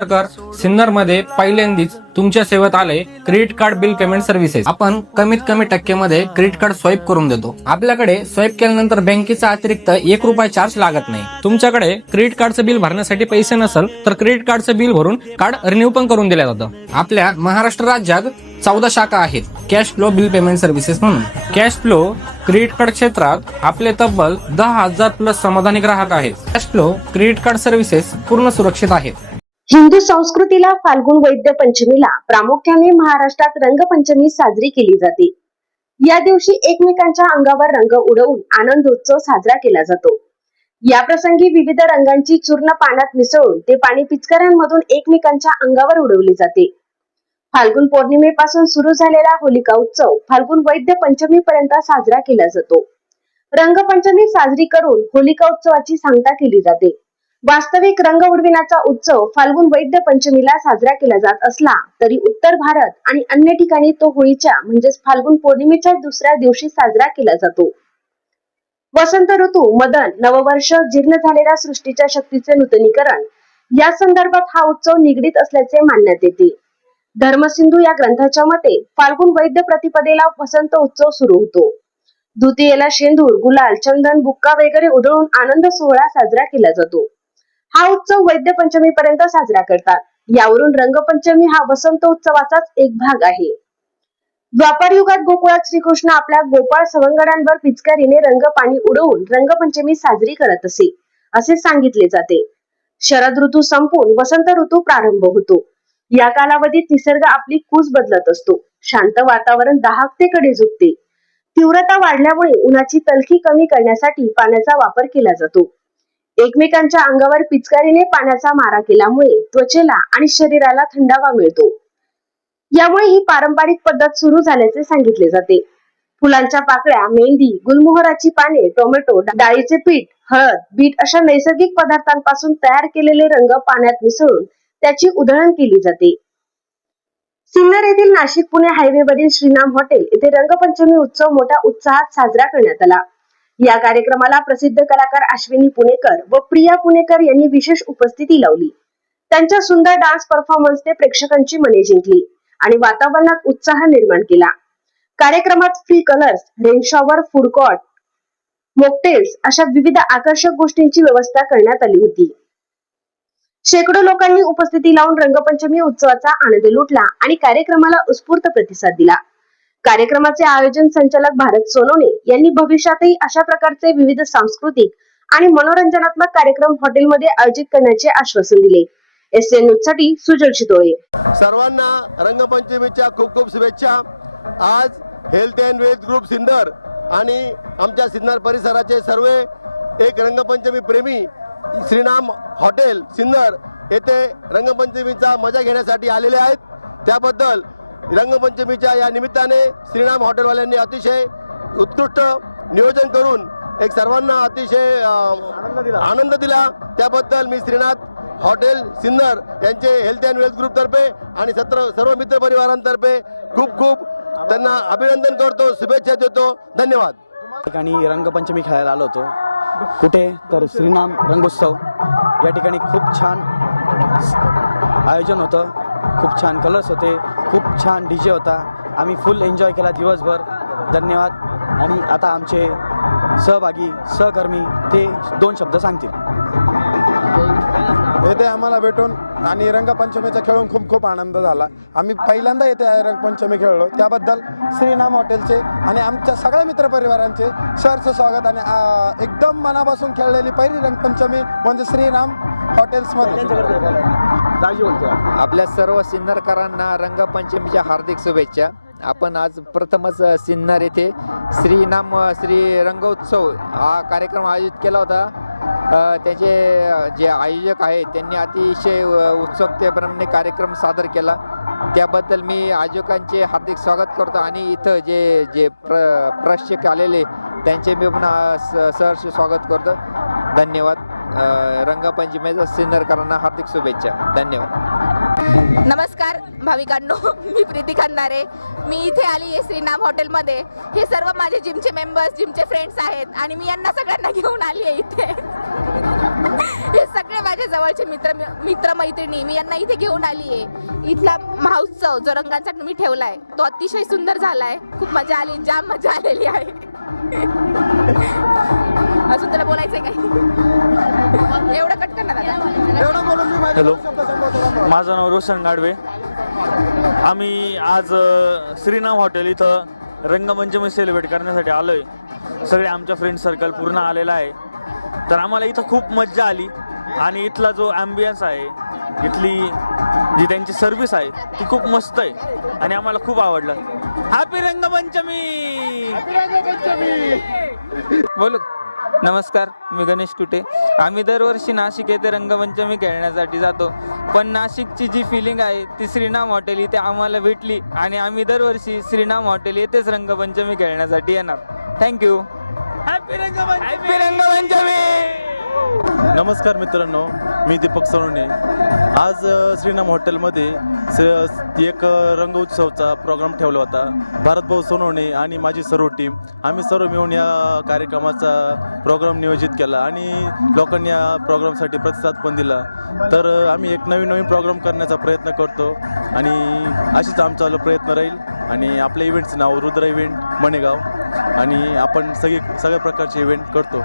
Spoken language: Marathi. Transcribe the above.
सरकार सिन्नर मध्ये पहिल्यांदाच तुमच्या सेवेत आले credit card bill payment services. आपण कमीत कमी टक्क्यामध्ये क्रेडिट कार्ड स्वाईप करून देतो। आपल्याकडे स्वाईप केल्यानंतर बँकेचा अतिरिक्त 1 रुपया चार्ज लागत नाही। तुमच्याकडे क्रेडिट कार्डचं बिल भरण्यासाठी पैसे नसेल तर क्रेडिट कार्डचं बिल भरून कार्ड रिन्यू पण करून दिलं जातं। आपल्या महाराष्ट्र राज्यात 14 शाखा आहेत cash flow bill payment services म्हणून। कॅश फ्लो क्रेडिट कार्ड क्षेत्रात आपले तब्बल 10,000 प्लस समाधानी ग्राहक आहेत। Cash flow credit card services पूर्ण सुरक्षित आहेत। हिंदू संस्कृतीला फाल्गुन वैद्य पंचमीला प्रामुख्याने महाराष्ट्रात रंगपंचमी साजरी केली जाते। या दिवशी एकमेकांच्या अंगावर रंग उडवून आनंदोत्सव साजरा केला जातो। या प्रसंगी विविध रंगांची चूर्ण पाण्यात मिसळून ते पाणी पिचकाऱ्यांमधून एकमेकांच्या अंगावर उडवले जाते। फाल्गुन पौर्णिमेपासून सुरू झालेला होलिका उत्सव फाल्गुन वैद्य पंचमी पर्यंत साजरा केला जातो। रंगपंचमी साजरी करून होलिका उत्सवाची सांगता केली जाते। वास्तविक रंग उडविण्याचा उत्सव फाल्गुन वैद्य पंचमीला साजरा केला जात असला तरी उत्तर भारत आणि अन्य ठिकाणी तो होळीच्या म्हणजेच फाल्गुन पौर्णिमेच्या दुसऱ्या दिवशी साजरा केला जातो। वसंत ऋतू, मदन, नववर्ष, जीर्ण झालेल्या सृष्टीच्या शक्तीचे नूतनीकरण या संदर्भात हा उत्सव निगडीत असल्याचे मानण्यात येते। धर्मसिंधू या ग्रंथाच्या मते फाल्गुन वैद्य प्रतिपदेला वसंत उत्सव सुरू होतो। द्वितीयेला शेंदूर, गुलाल, चंदन, बुक्का वगैरे उधळून आनंद सोहळा साजरा केला जातो। हा उत्सव वैद्य पंचमी पर्यंत साजरा करतात। यावरून रंगपंचमी हा वसंत उत्सवाचाच एक भाग आहे। द्वापार युगात गोकुळात श्रीकृष्ण आपल्या गोपाळ सवंगड्यांवर पिचकारीने रंग पाणी उडवून रंगपंचमी साजरी करत असे सांगितले जाते। शरद ऋतू संपून वसंत ऋतू प्रारंभ होतो। या कालावधीत निसर्ग आपली कूच बदलत असतो। शांत वातावरण दाहकतेकडे झुकते। तीव्रता वाढल्यामुळे उन्हाची तलखी कमी करण्यासाठी पाण्याचा वापर केला जातो। एकमेकांच्या अंगावर पिचकारीने पाण्याचा मारा केल्यामुळे त्वचेला आणि शरीराला थंडावा मिळतो। यामुळे ही पारंपरिक पद्धत सुरू झाल्याचे सांगितले जाते। फुलांच्या पाकळ्या, मेहंदी, गुलमोहराची पाने, टोमॅटो, डाळीचे पीठ, हळद, बीट अशा नैसर्गिक पदार्थांपासून तयार केलेले रंग पाण्यात मिसळून त्याची उधळण केली जाते। सिन्नर येथील नाशिक पुणे हायवेवरील श्रीनाम हॉटेल येथे रंगपंचमी उत्सव मोठ्या उत्साहात साजरा करण्यात आला। या कार्यक्रमाला प्रसिद्ध कलाकार अश्विनी पुणेकर व प्रिया पुणेकर यांनी विशेष उपस्थिती लावली। त्यांच्या सुंदर डान्स परफॉर्मन्सने प्रेक्षकांची मने जिंकली आणि वातावरणात उत्साह निर्माण केला। कार्यक्रमात free colours, rain shower, food court, mocktails अशा विविध आकर्षक गोष्टींची व्यवस्था करण्यात आली होती। शेकडो लोकांनी उपस्थिती लावून रंगपंचमी उत्सवाचा आनंद लुटला आणि कार्यक्रमाला उत्स्फूर्त प्रतिसाद दिला। कार्यक्रमाचे आयोजन संचालक भारत सोनवणे यांनी भविष्यातही अशा प्रकारचे विविध सांस्कृतिक आणि मनोरंजनात्मक कार्यक्रम हॉटेलमध्ये आयोजित करण्याचे आश्वासन दिले। एसएन न्यूज साठी सुजल शितोळे। सर्वांना रंगपंचमीच्या खूप खूप शुभेच्छा। आज health and wealth group Sinnar आणि आमच्या सिन्नर परिसराचे सर्व एक रंगपंचमी प्रेमी श्रीनाम हॉटेल सिन्नर येथे रंगपंचमीचा मजा घेण्यासाठी आलेले आहेत। त्याबद्दल रंगपंचमीच्या या निमित्ताने श्रीनाम हॉटेलवाल्यांनी अतिशय उत्कृष्ट नियोजन करून एक सर्वांना अतिशय आनंद दिला। त्याबद्दल मी श्रीनाथ हॉटेल सिन्नर यांचे हेल्थ अँड वेल्थ ग्रुप तर्फे आणि सर्व मित्र परिवारांतर्फे खूप खूप त्यांना अभिनंदन करतो, शुभेच्छा देतो। धन्यवाद। ठिकाणी रंगपंचमी खेळायला आलो होतो। कुठे तर श्रीनाम रंगोत्सव या ठिकाणी खूप छान आयोजन होतं, खूप छान कलर्स होते, खूप छान डीजे होता। आम्ही फुल एन्जॉय केला दिवसभर। धन्यवाद। आणि आता आमचे सहभागी सहकर्मी ते 2 शब्द सांगतील। येथे आम्हाला भेटून आणि रंगपंचमीचा खेळून खूप खूप आनंद झाला। आम्ही पहिल्यांदा येथे रंगपंचमी खेळलो, त्याबद्दल श्रीनाम हॉटेलचे आणि आमच्या सगळ्या मित्रपरिवारांचे सहर्ष स्वागत। आणि एकदम मनापासून खेळलेली पहिली रंगपंचमी म्हणजे श्रीनाम हॉटेल्समध्ये। आपल्या सर्व सिन्नरकरांना रंगपंचमीच्या हार्दिक शुभेच्छा। आपण आज प्रथमच सिन्नर येथे श्री रंगोत्सव हा कार्यक्रम आयोजित केला होता। त्याचे जे आयोजक आहेत त्यांनी अतिशय उत्सुकतेप्रमाणे कार्यक्रम सादर केला। त्याबद्दल मी आयोजकांचे हार्दिक स्वागत करतो आणि इथं जे प्रेक्षक आलेले त्यांचे मी पण सहर्ष स्वागत करतो। धन्यवाद। रंगपंचमीच्या सिन्नरकरांना हार्दिक शुभेच्छा। धन्यवाद। नमस्कार भाविकांनो, मी प्रीती खंदारे। मी इथे आली आहे श्रीनाम हॉटेलमध्ये। हे सर्व माझे जिमचे मेंबर्स, जिमचे फ्रेंड्स आहेत आणि मी यांना सगळ्यांना घेऊन आली आहे इथे। हे सगळे माझ्या जवळचे मित्र मैत्रिणी, मी यांना इथे घेऊन आली आहे. इथला महोत्सव जो रंगांचा तुम्ही ठेवलाय तो अतिशय सुंदर झालाय. खूप मजा आली, जाम मजा आलेली आहे. अजून तुला बोलायचंय काय? एवढं कट करणार आता. एवढं बोलून मी माझे हॅलो. शब्द संपवतो. माझं नाव रोशन गाडवे. आम्ही आज श्रीनाम हॉटेल इथं रंगपंचमी सेलिब्रेट करण्यासाठी आलो आहे. सगळे आमच्या फ्रेंड सर्कल पूर्ण आलेला आहे. तर आम्हाला इथं खूप मज्जा आली आणि इथला जो ॲम्बियन्स आहे, इथली जी त्यांची सर्व्हिस आहे ती खूप मस्त आहे आणि आम्हाला खूप आवडलं. हॅपी रंगपंचमी. बोलू. नमस्कार, मी गणेश कुटे. आम्ही दरवर्षी नाशिक येथे रंगपंचमी खेळण्यासाठी जातो, पण नाशिकची जी फिलिंग आहे ती श्रीनाम हॉटेल इथे आम्हाला भेटली आणि आम्ही दरवर्षी श्रीनाम हॉटेल येथेच रंगपंचमी खेळण्यासाठी येणार. थँक्यू. हॅपी रंगपंचमी. नमस्कार मित्रांनो, मी दीपक सोनवणे. आज श्रीनाम हॉटेलमध्ये एक रंग उत्सवचा प्रोग्राम ठेवला होता. भारतभाऊ सोनवणे आणि माझी सर्व टीम, आम्ही सर्व मिळून या कार्यक्रमाचा प्रोग्राम नियोजित केला आणि लोकांनी या प्रोग्रामसाठी प्रतिसाद पण दिला. तर आम्ही एक नवीन प्रोग्राम करण्याचा प्रयत्न करतो आणि अशीच आमचा प्रयत्न राहील. आणि आपल्या इव्हेंटचं नाव रुद्र इव्हेंट मणेगाव आणि आपण सगळ्या प्रकारचे इव्हेंट करतो.